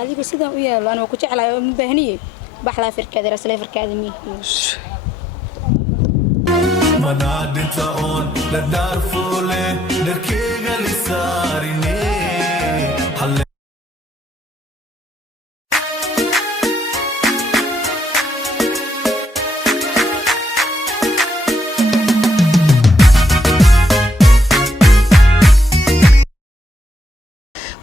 adigu sidaan u yeelo anoo ku jeclahay oo mabahniye baxla firkada rasla firkada mi manadinta on la darfule darkiga lisarini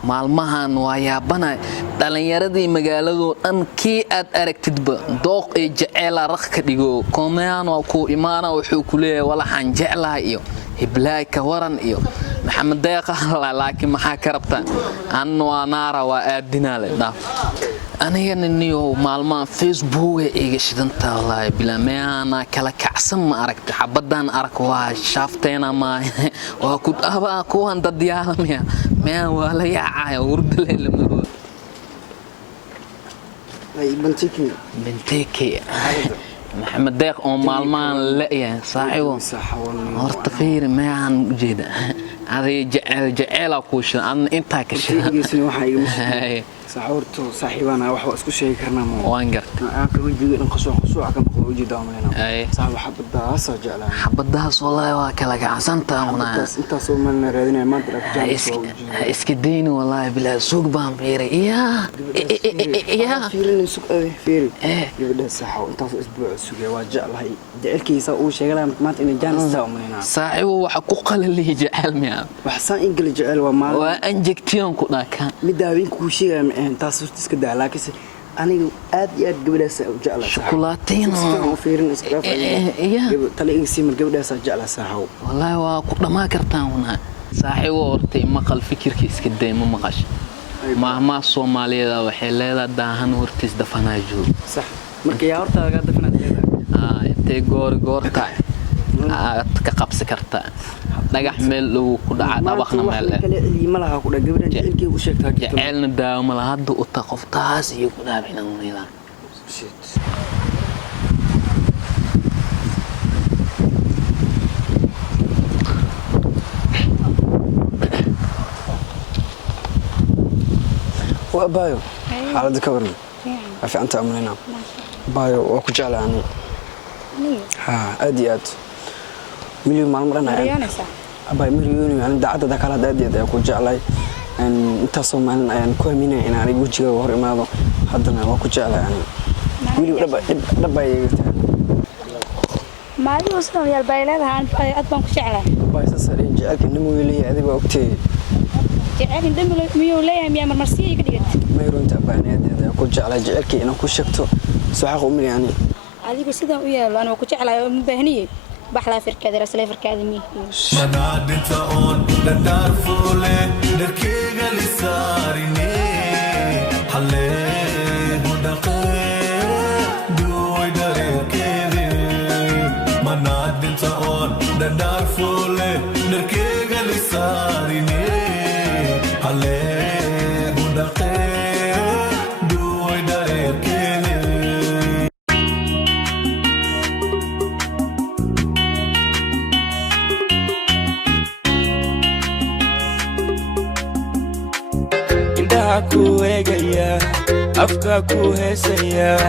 maalmahan waa yaabana dhalinyaradii magaaladu dhan kii aad aragtidba dooq ee jecel raq ka dhigo koomeyaan oo ku imaana wuxuu ku leeyahay walaxan jeclahay iyo hiblaay ka waran iyo maxamed deeqa laakiin maxaa ka rabta aan waa naara waa aadinaale dhaaf aniga niyo maalmahan Facebook iga shidanta wallahi bila meana kala kacsan ma aragta xabadan arag waa shaafteena ma waa ku aba ku handa diyaarmaya ما ولا يا ورد لما اي بنتيكي محمد داق او مالمان لا يا صاحبه ارتفير ما عن جيده هذا جعل كوش ان انت كشي waxay saxurto saaxiibana wax isku sheegi karnaa ma waan gartay aan ka wajiga in qosoo ka maqo wajida amalena saaxiib xabadaas jeclaan xabadaas wallahi waa kala gacsanta inta soo malna raadinay maanta la iska deyn wallahi bila suuq baan fiiray ya fiirin suuq fiiri gabadha saxo inta soo isbuuc suugay waa jeclahay jecelkiisa uu sheegay maanta in jaan amalena saaxiib waxa ku qalali jecel miya wax saan ingil jecel waa maal waa anjegtiyan ku dhaaka midaawin ku sheegay taas iska daa laakiin aniga aad iyo aad gabadhaas u jeclaa شوكولاتين وفيرن اسكراف تلاقي سيم gabadhaas jeclaa saaxo wallahi waa ku dhamaa kartaan wana saaxiibo hortay maqal fikirkiisa iska deeymo maqash ma Soomaaliyeeda waxay leedahay daahan hortiis dafanaajo sax marka yaa horta laga dafanaad intee goorta aad ka qabsi kartaa dhagax meel lagu ku dhaca dabaqna meel kale ma laha ku dhagabada jecelkii u sheegtaa jecelna daawma la hadda u taqoftaas iyo ku dhaabina unayla وبايو حالة كورن في أنت أمرنا بايو وكجالة أنا ها أديات مليون معلومة أنا أباي مليون يعني دعت ذكرت أديات وكجالة إن تصوم يعني كومينة إن أنا وجهي وهري ماذا هذا وكجالة يعني مليون رباي ما أدري وصلنا يا البايلات عن أطبخ كشعلة باي سرين جالك النمو لي هذه وقتي جعلني دم ميو ليه ميا مرسية كديت ما يرون تبعني هذا كجالة جالك أنا كشكته سواء أمي يعني adigu sidaan u yeelo anoo ku jeclahay oo mabahniye baxla firkada rasla firkada mi manadinta on la darfule darkiga lisarini halle budaqe duoy darkede manadinta on la darfule darkiga lisarini halle budaqe duoy darkede ku eegaya afka ku heesaya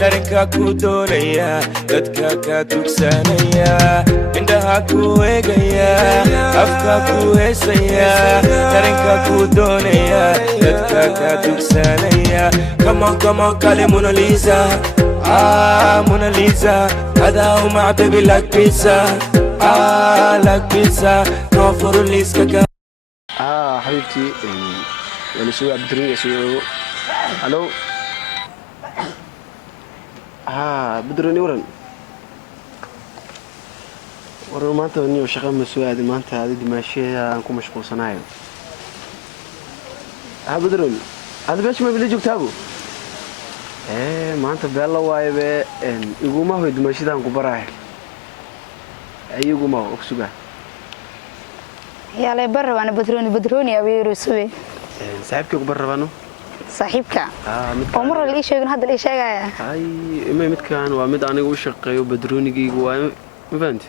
darinka ku doonaya dadka ka dugsanaya indhaha ku eegaya afka ku heesaya darinka ku doonaya dadka ka dugsanaya come on kale Mona Lisa Mona Lisa hada uma baby like pizza like pizza no for Lisa حبيبتي ولا سوى عبد الدري سوى الو بدرني ورن ما انت نيو شغال مسوي هذه ما انت هذه ماشيه انكم مشغول صنايع بدرني هذا باش ما بيجي كتابه ما انت بالله واي به يقول ما هو دمشيدان كبراي ايغو ما اوكسوغا يا لي بر وانا بدروني ابي رسوي صاحبك كبربانو صاحبك عمره اللي شيغن هذا اللي شيغايا اي ما mid kan waa mid anigu shaqeeyo badroonigaygu waa ma fahanti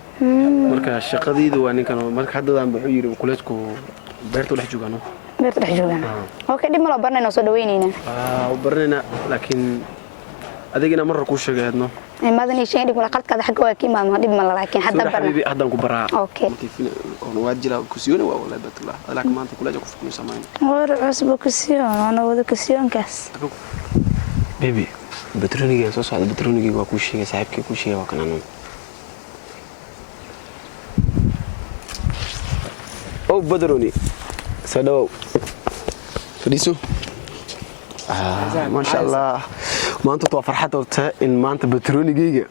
marka shaqadiidu waa ninkan marka hadda aan wuxuu yiri kuleedku beerta dhex joogano beerta dhex joogaan okay dhib ma loo barnayno soo dhaweynayna barnayna laakiin adigina marra ku sheegayadno maadan sheegay dhib wala qalkaada xagga waa kiimaad ma dhib ma laakiin hadda barna hadan ku baraa okay on waajila kusiyona waa wala batla laakiin maanta kula ku fikir sameyn war cusub kusiyo ana wada kusiyoonkaas baby batroniga soo socda batroniga waa ku sheegay saaxiibkii ku sheegay waa kanaan oo badroni sadoo fadiiso ما شاء الله ما أنت توفر حتى إن ما أنت بترونيجيجا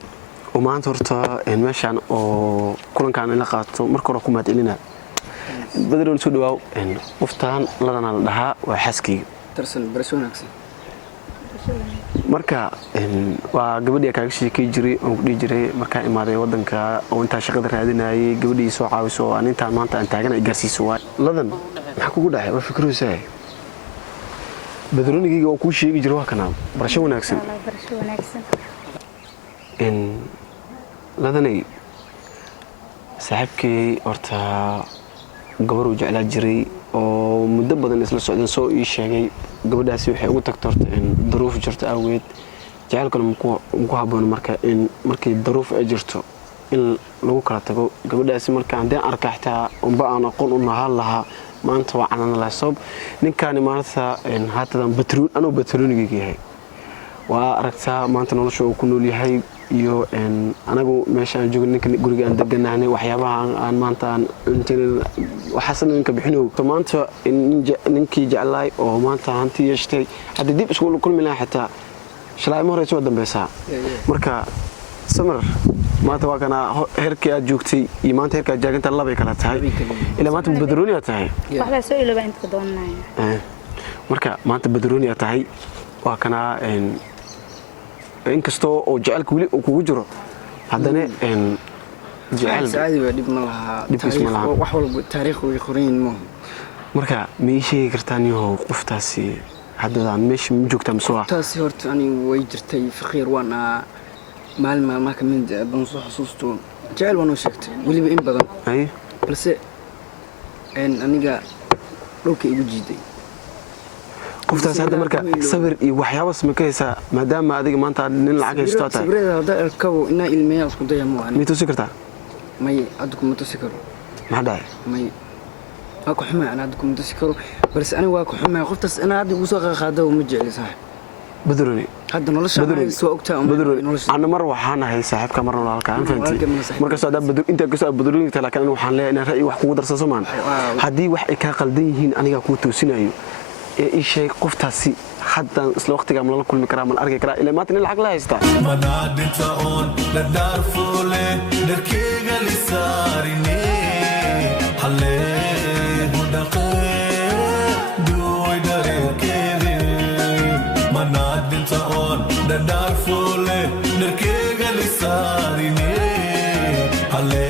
وما أنت ورتا إن ماشان أو كلن كان لقات مركو رقمات إلينا بدرون سودوا إن وفتان لنا لها وحسكي ترسل برسون أكسن marka waa gabadhii kaaga sheekay jiray oo ku dhijiray marka imaaday wadanka oo inta shaqada raadinayay gabadhii soo caawiso aan inta maanta aan taagan ay gaarsiiso waa ladan maxaa kugu dhacay waa fikiraysaa badroonigiga oo ku sheegi jiray waa kana barasho wanaagsan ladanay saaxiibkii horta gabar uu jeclaa jiray oo muddo badan isla socdeen soo ii sheegay gabadhaasi waxay ugu tagtay horta in duruuf jirto awgeed jacaylkana ku haboon marka in markii duruuf ay jirto in lagu kala tago gabadhaasi marka aan deen arkaxtaa umba aan aqoon u nahaan lahaa maanta waa canan la soob ninkaani maanta haatan batroonigiga yahay waa aragtaa maanta nolosha uu ku nool yahay iyo anagu meesha aan joogno ninka guriga aan deganahay waxyaabaha aan maanta aan waxaasna ninka bixino maanta ninkii jeclaay oo maanta hanti yeeshtay hadda dib isku kulmi lahaa xitaa shalay ma horeyso dambaysa marka samar maanta waa kana heerkii aad joogtay iyo maanta heerka aad jaagantaa laba kala tahay ilaa maanta badrooni aad tahay waxba soo ilooba inta doonanayo marka maanta badrooni aad tahay waa kana inkastoo oo jacaylka weli uu kugu jiro haddana jacayl saadi waa dib ma laha wax walba taariikh way qorayn ma marka ma ii sheegi kartaa niyow qoftaasi haddadaan meesha ma joogtaa mise waa taasi horta anigu way jirtay faqiir waana maalin maalmaha ka mid ah baan soo xasuusto jacayl waan u sheegtay weliba in badan balse aniga dhulka igu jiiday qoftaas hadda marka sabir iyo waxyaabo sameeyaysa maadaama adiga maanta nin lacag haysto tahay sabrada hada kabo ina ilmeeya isku dayamo ani ma tusi kartaa may adku ma tusi karo ma dhaay may aku xumaa ana adku ma tusi karo balse aniga waa ku xumaa qoftaas ana hadda ugu soo qaado ma jecli sax badroni hadda nolosha ay soo ogtaa nolosha ana mar waxaan ahay saaxiibka marna walaalka aan fahanti marka soo dad badru inta ka soo badroni laakiin aniga waxaan leeyahay ra'yi wax kugu darsan Soomaan hadii wax ay ka qaldan yihiin aniga ku toosinayo ee shay qoftaasi hadda isla waqtiga ma la kulmi karaa ma arki karaa ilaa maanta in lacag la haysta manaadinta on la darfule darkiga lisaarine halle hudaqe duoy dareekede manaadinta on la darfule darkiga lisaarine halle